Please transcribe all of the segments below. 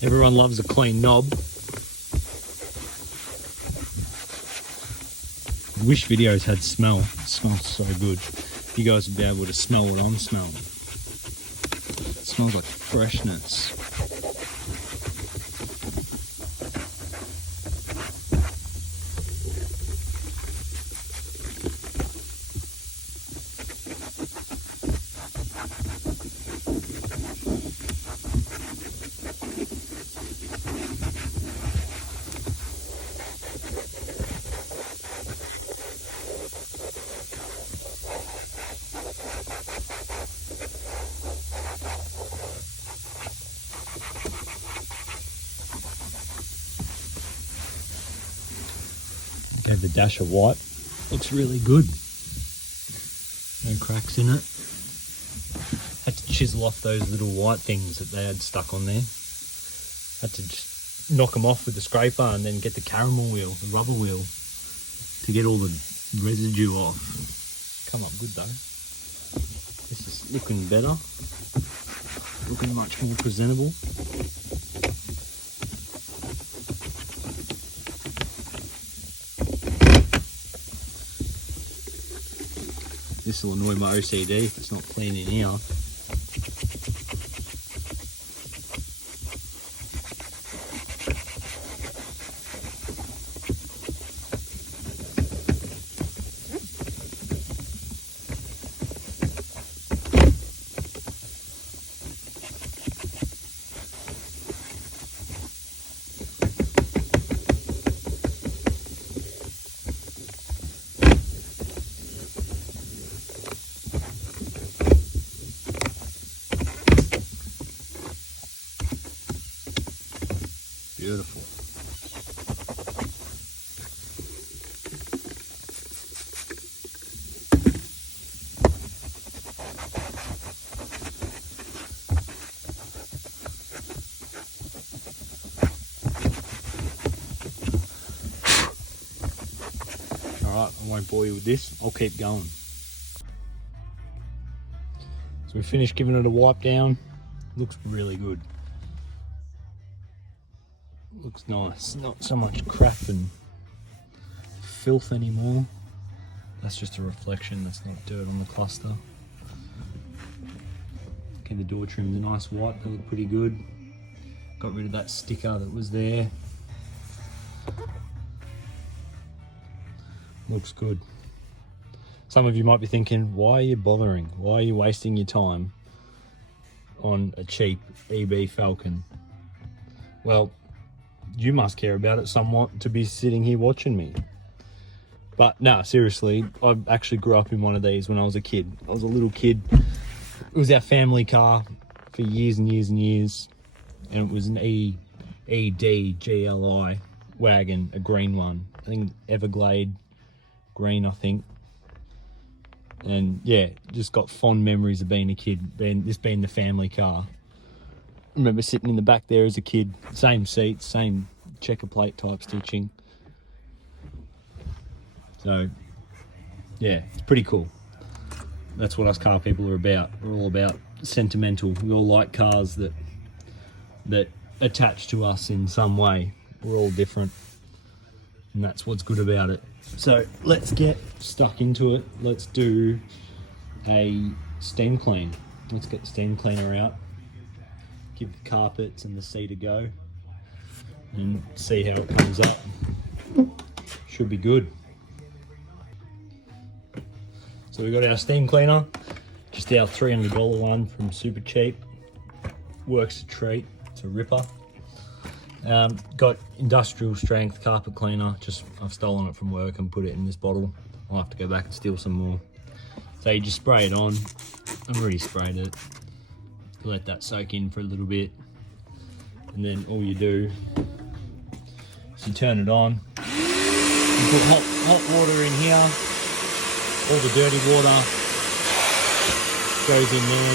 Everyone loves a clean knob. I wish videos had smell. It smells so good. You guys would be able to smell what I'm smelling. It smells like freshness. Gave the dash of white. Looks really good. No cracks in it. Had to chisel off those little white things that they had stuck on there. Had to just knock them off with the scraper and then get the caramel wheel, the rubber wheel, to get all the residue off. Come up good though. This is looking better. Looking much more presentable. This will annoy my OCD if it's not clean in here. Beautiful. Alright, I won't bore you with this. I'll keep going. So we finished giving it a wipe down. Looks really good. Looks nice, not so much crap and filth anymore. That's just a reflection, that's not dirt on the cluster. Okay, the door trim's a nice white, they look pretty good. Got rid of that sticker that was there. Looks good. Some of you might be thinking, why are you bothering? Why are you wasting your time on a cheap EB Falcon? Well, you must care about it somewhat to be sitting here watching me. But no, seriously, I actually grew up in one of these when I was a kid. I was a little kid. It was our family car for years and years and years. And it was an EDGLI wagon, a green one. I think Everglade green, I think. And yeah, just got fond memories of being a kid, this being the family car. I remember sitting in the back there as a kid, same seats, same checker plate type stitching. So yeah, it's pretty cool. That's what us car people are about. We're all about sentimental. We all like cars that attach to us in some way. We're all different, and that's what's good about it. So let's get stuck into it. Let's do a steam clean. Let's get the steam cleaner out. Give the carpets and the seat a go and see how it comes up. Should be good. So we got our steam cleaner, just our $300 one from Super Cheap. Works a treat, it's a ripper. Got industrial strength carpet cleaner, just I've stolen it from work and put it in this bottle. I'll have to go back and steal some more. So you just spray it on. I've already sprayed it. Let that soak in for a little bit, and then all you do is you turn it on. You put hot water in here. All the dirty water goes in there,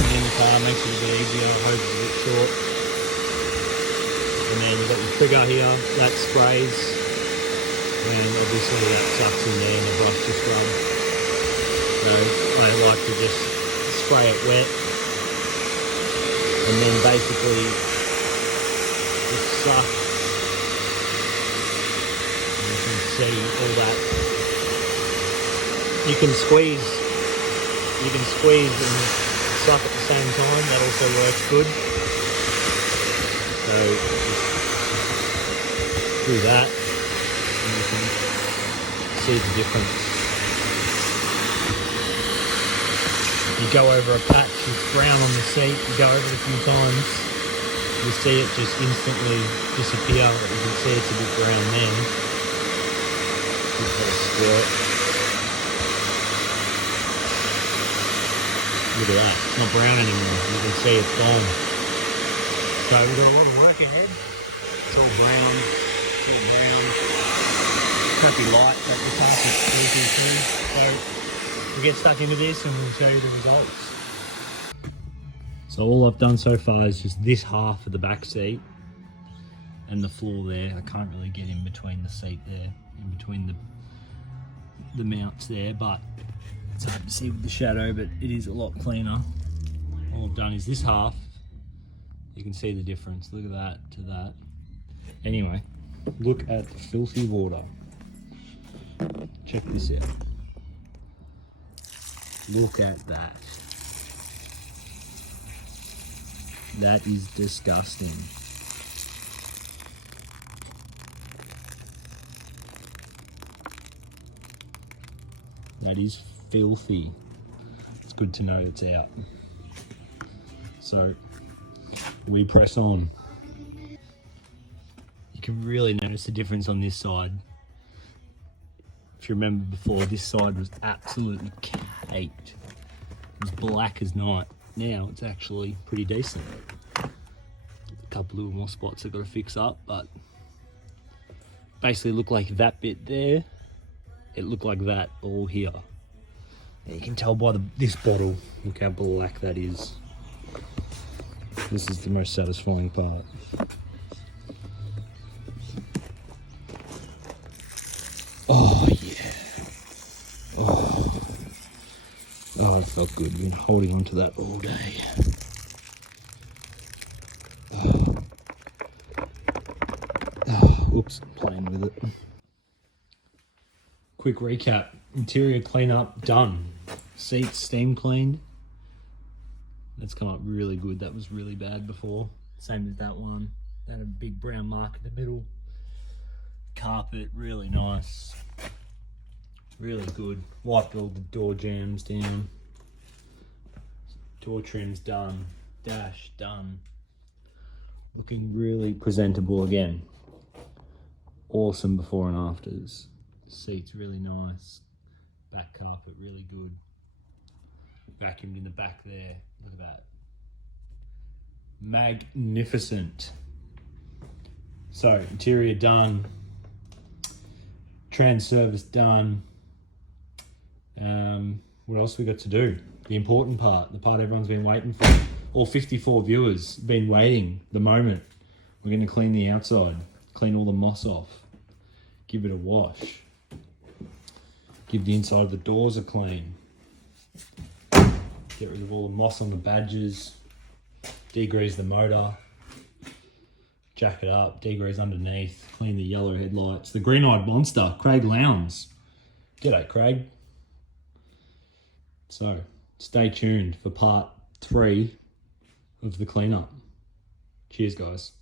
and then the car makes it a bit easier. Hose is a bit short, and then you've got your trigger here that sprays. And obviously that sucks in there and the brush just runs. So I like to just spray it wet and then basically just suck. And you can see all that. You can squeeze and suck at the same time. That also works good. So just do that and you can see the difference. You go over a patch, it's brown on the seat, you go over it a few times, you see it just instantly disappear. You can see it's a bit brown then. Give it a squirt. Look at that, it's not brown anymore. You can see it's gone. So we've got a lot of work ahead. It's all brown, it's all brown. Crappy light, but the car is easy too. So we'll get stuck into this and we'll show you the results. So all I've done so far is just this half of the back seat and the floor there. I can't really get in between the seat there, in between the mounts there, but it's hard to see with the shadow, but it is a lot cleaner. All I've done is this half. You can see the difference. Look at that to that. Anyway, look at the filthy water. Check this out. Look at that. That is disgusting. That is filthy. It's good to know it's out. So we press on. You can really notice the difference on this side. If you remember before, this side was absolutely caked. It was black as night. Now it's actually pretty decent. A couple little more spots I've got to fix up, but basically look like that bit there. It looked like that all here. And you can tell by this bottle, look how black that is. This is the most satisfying part. Oh yeah. Oh, it felt good. I've been holding on to that all day. Oops, playing with it. Quick recap. Interior cleanup done. Seats steam cleaned. That's come up really good. That was really bad before. Same as that one. That had a big brown mark in the middle. Carpet, really nice. Really good. Wiped all the door jambs down. Door trim's done. Dash done. Looking really presentable again. Awesome before and afters. Seats really nice. Back carpet really good. Vacuumed in the back there. Look at that. Magnificent. So interior done. Trans service done. What else we got to do? The important part, the part everyone's been waiting for. All 54 viewers been waiting. The moment we're going to clean the outside, clean all the moss off, give it a wash, give the inside of the doors a clean, get rid of all the moss on the badges, degrease the motor, jack it up, degrease underneath, clean the yellow headlights. The green-eyed monster, Craig Lowndes. G'day, Craig. So, stay tuned for part 3 of the cleanup. Cheers, guys.